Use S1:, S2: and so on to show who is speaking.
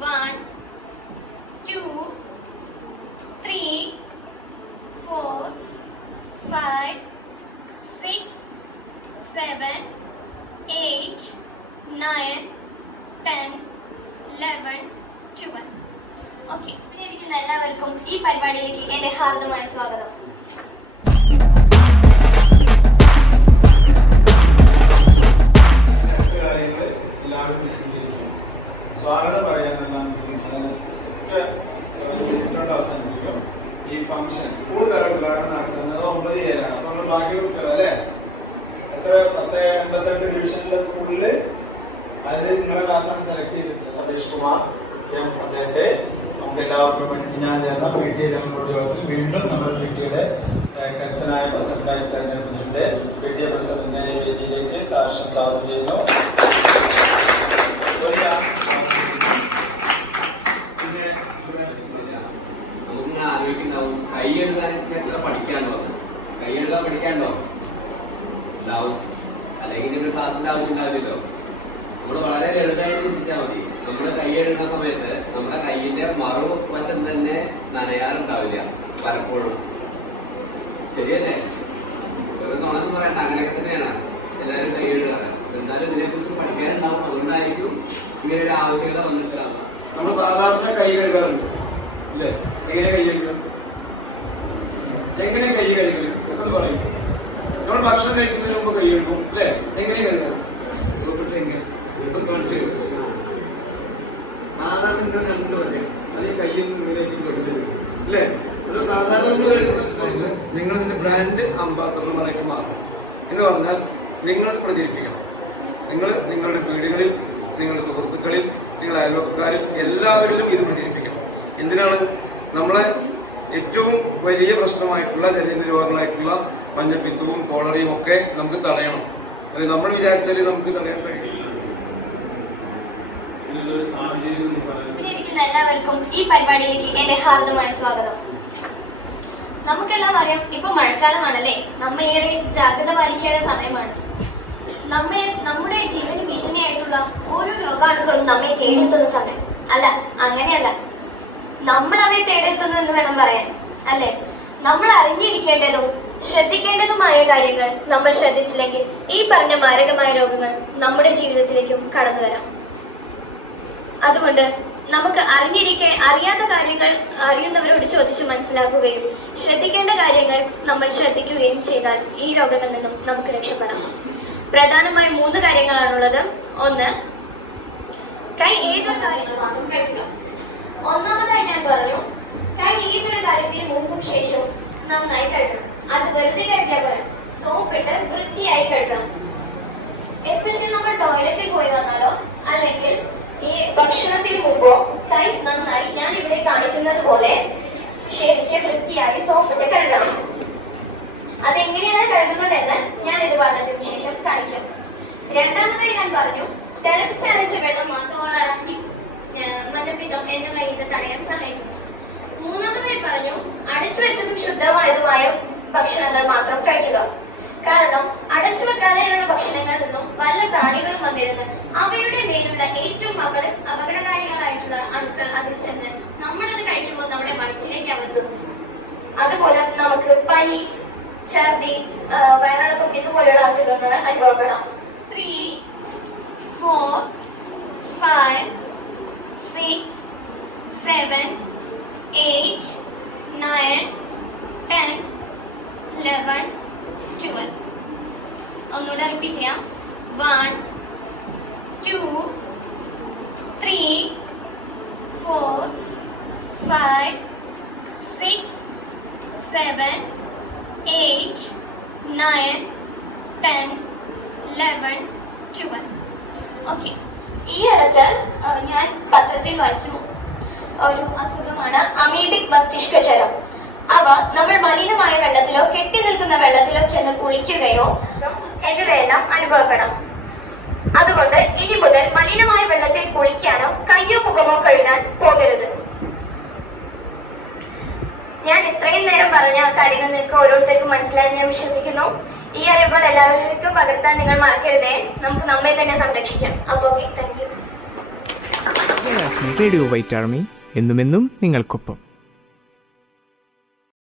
S1: One two three four five six seven eight nine ten eleven twelve okay ഇവിടെ ഇരിക്കുന്ന എല്ലാവർക്കും ഈ പരിപാടിയിലേക്ക് എന്റെ ഹാർദമായ സ്വാഗതം.
S2: സ്കൂൾ തല ഉദ്ഘാടനം നടക്കുന്നത് ഒമ്പത് ഏഴാണ്. അപ്പൊ നമ്മൾ ബാക്കി കുട്ടികൾ അല്ലേ? എത്ര പത്ത് എൺപത്തെട്ട് ഡിവിഷനിലെ സ്കൂളിൽ അതിൽ നിങ്ങളുടെ ക്ലാസ്സാണ് സെലക്ട് ചെയ്തിട്ട് സതീഷ് കുമാർ എം അദ്ദേഹത്തെ നമുക്ക് എല്ലാവർക്കും വേണ്ടി ഞാൻ ചേർന്ന പി ടി എ ജനറൽ യോഗത്തിൽ വീണ്ടും നമ്മൾ പി ടിയുടെ കരുത്തനായ പ്രസിഡന്റായി തെരഞ്ഞെടുത്തിട്ടുണ്ട്. പി ടി എ പ്രസിഡന്റിനെ വേദിയിലേക്ക് സാക്ഷ്യം സ്വാഗതം ചെയ്യുന്നു ഒരു പിന്നെ ഇവിടെ
S3: നമുക്കിങ്ങനെ ആലോചിക്കുന്നുണ്ടാവും കൈ എഴുതാനൊക്കെ എത്ര പഠിക്കാണ്ടോ കൈ എഴുതാൻ പഠിക്കാണ്ടോ ഉണ്ടാവും. അല്ലെങ്കിൽ ഒരു ക്ലാസ്സിന്റെ ആവശ്യം ഉണ്ടാവില്ലല്ലോ. നമ്മൾ വളരെ ലളിതമായി ചിന്തിച്ചാൽ മതി. നമ്മൾ കൈ എഴുതുന്ന സമയത്ത് നമ്മുടെ കൈയിന്റെ മറുവശം തന്നെ നനയാറുണ്ടാവില്ല പലപ്പോഴും. ശരിയല്ലേ? ഒരു പറയണ്ട. അങ്ങനെയൊക്കെ തന്നെയാണ് എല്ലാവരും കൈ എഴുതാറ് എന്നാലും ഇതിനെക്കുറിച്ച് പഠിക്കാനുണ്ടാവും അതുകൊണ്ടായിരിക്കും ഇങ്ങനെ ഒരു ആവശ്യകത വന്നിട്ടാണ്
S2: നമ്മൾ സാധാരണ കൈ കഴുകാറുണ്ട് അല്ലേ എങ്ങനെ കൈ കഴുകും എങ്ങനെ കൈ കഴുകലും? എന്നൊന്ന് പറയും. നമ്മൾ ഭക്ഷണം കഴിക്കുന്നതിന് മുമ്പ് കൈ കഴുകും അല്ലേ? എങ്ങനെ കഴുകാം? കാണിച്ചു സാധാരണ രണ്ട് പറയാം ഇങ്ങനെയൊക്കെ അല്ലേ? സാധാരണ നിങ്ങൾ ഇതിന്റെ ബ്രാൻഡ് അംബാസഡർ അംബാസഡർമാരായിട്ട് മാത്രം എന്ന് പറഞ്ഞാൽ നിങ്ങളത് പ്രചരിപ്പിക്കണം. നിങ്ങൾ നിങ്ങളുടെ വീടുകളിൽ നിങ്ങളുടെ സുഹൃത്തുക്കളിൽ നിങ്ങളുടെ അയൽവക്കാരിൽ എല്ലാവരിലും ഇത് പ്രചരിപ്പിക്കണം. എന്തിനാണ് നമ്മളെ ഏറ്റവും വലിയ പ്രശ്നമായിട്ടുള്ള ജലജന്യ രോഗങ്ങളായിട്ടുള്ള മഞ്ഞപ്പിത്തവും കോളറയും ഒക്കെ നമുക്ക് തടയണം. അല്ലെങ്കിൽ നമ്മൾ വിചാരിച്ചാൽ നമുക്ക് തടയാൻ
S1: ഇവിടെ എല്ലാവർക്കും ഈ പരിപാടിയിലേക്ക് എന്റെ ഹാർദമായ സ്വാഗതം. നമുക്കെല്ലാം അറിയാം ഇപ്പൊ മഴക്കാലമാണല്ലേ? നമ്മ ഏറെ ജാഗ്രത പാലിക്കേണ്ട സമയമാണ്. നമ്മെ നമ്മുടെ ജീവന് ഭീഷണിയായിട്ടുള്ള ഓരോ രോഗാണുക്കളും നമ്മെ തേടിയെത്തുന്ന സമയം. അല്ല അങ്ങനെയല്ല. നമ്മൾ അവയെ തേടിയെത്തുന്നു എന്ന് വേണം പറയാൻ അല്ലെ? നമ്മൾ അറിഞ്ഞിരിക്കേണ്ടതും ശ്രദ്ധിക്കേണ്ടതുമായ കാര്യങ്ങൾ നമ്മൾ ശ്രദ്ധിച്ചില്ലെങ്കിൽ ഈ പറഞ്ഞ മാരകമായ രോഗങ്ങൾ നമ്മുടെ ജീവിതത്തിലേക്കും കടന്നു വരാം. അതുകൊണ്ട് നമുക്ക് അറിഞ്ഞിരിക്കെ അറിയാത്ത കാര്യങ്ങൾ അറിയുന്നവരോട് ചോദിച്ച് മനസ്സിലാക്കുകയും ശ്രദ്ധിക്കേണ്ട കാര്യങ്ങൾ നമ്മൾ ശ്രദ്ധിക്കുകയും ചെയ്താൽ ഈ രോഗങ്ങളിൽ നിന്നും നമുക്ക് രക്ഷപ്പെടാം. പ്രധാനമായ മൂന്ന് കാര്യങ്ങളാണുള്ളത്. ഒന്ന് കൈ ഏതൊരു കാര്യങ്ങളും ഒന്നാമതായി ഞാൻ പറഞ്ഞു കൈ ഏതൊരു കാര്യത്തിൽ മുമ്പും ശേഷവും നന്നായി കഴുകണം. അത് വെറുതെ കഴുകിയാൽ സോപ്പ് സോപ്പിട്ട് വൃത്തിയായി കഴുകണം. എസ്പെഷ്യലി നമ്മൾ ടോയ്ലറ്റിൽ പോയി വന്നാലോ അല്ലെങ്കിൽ ഈ ഭക്ഷണത്തിന് മുമ്പോ കൈ നന്നായി ഞാൻ ഇവിടെ കാണിക്കുന്നത് പോലെ ശരിക്കും വൃത്തിയായി സോപ്പിട്ട് കഴുകണം. അതെങ്ങനെയാണ് കഴുകുന്നതെന്ന് ഞാൻ ഇത് പറഞ്ഞതിന് ശേഷം കാണിക്കാം. രണ്ടാമതായി ഞാൻ പറഞ്ഞു തിളപ്പിച്ചരച്ച വെള്ളം മാത്രമാണ് ഈ ഏർ, എന്ന് കയ്യിൽ തടയാൻ സഹായിക്കും മൂന്നാമതായി പറഞ്ഞു അടച്ചു വെച്ചതും ശുദ്ധമായതുമായ ഭക്ഷണങ്ങൾ മാത്രം കഴിക്കുക. കാരണം അടച്ചു വെക്കാതെയുള്ള ഭക്ഷണങ്ങളിൽ നിന്നും വല്ല പ്രാണികളും വന്നിരുന്ന് അവയുടെ മേലുള്ള ഏറ്റവും അപകട അപകടകാരികളായിട്ടുള്ള അണുക്കൾ അതിൽ ചെന്ന് നമ്മളത് കഴിക്കുമ്പോൾ നമ്മുടെ വയറ്റിലേക്ക് അകത്തുന്നു അതുപോലെ നമുക്ക് പനി ഛർദി വയറിളക്കം ഇതുപോലെയുള്ള അസുഖങ്ങൾ അനുഭവപ്പെടാം. Three four five six seven eight nine ten eleven twelve ഒന്നുകൂടെ റിപ്പീറ്റ് ചെയ്യാം. One two three four five six seven eight nine ten eleven twelve okay ഈ അടുത്ത് ഞാൻ പത്രത്തിൽ വായിച്ചു ഒരു അസുഖമാണ് അമീബിക് മസ്തിഷ്ക ജ്വരം. അവ നമ്മൾ മലിനമായ വെള്ളത്തിലോ കെട്ടി നിൽക്കുന്ന വെള്ളത്തിലോ ചെന്ന് കുളിക്കുകയോ എന്നിവയെല്ലാം അനുഭവപ്പെടാം. അതുകൊണ്ട് ഇനി മുതൽ മലിനമായ വെള്ളത്തിൽ കുളിക്കാനോ കയ്യോ മുഖമോ കഴുകാൻ പോകരുത്. ഞാൻ ഇത്രയും നേരം പറഞ്ഞ കാര്യങ്ങൾ നിങ്ങൾക്ക് ഓരോരുത്തർക്കും മനസ്സിലായെന്ന് ഞാൻ വിശ്വസിക്കുന്നു. ഈ അറിവുകൾ എല്ലാവർക്കും പകർത്താൻ നിങ്ങൾ മറക്കരുതേ. നമുക്ക് നമ്മെ തന്നെ സംരക്ഷിക്കാം. അപ്പോൾ okay thank you.
S4: Radio White Army എന്നുമെന്നും നിങ്ങൾക്കൊപ്പം.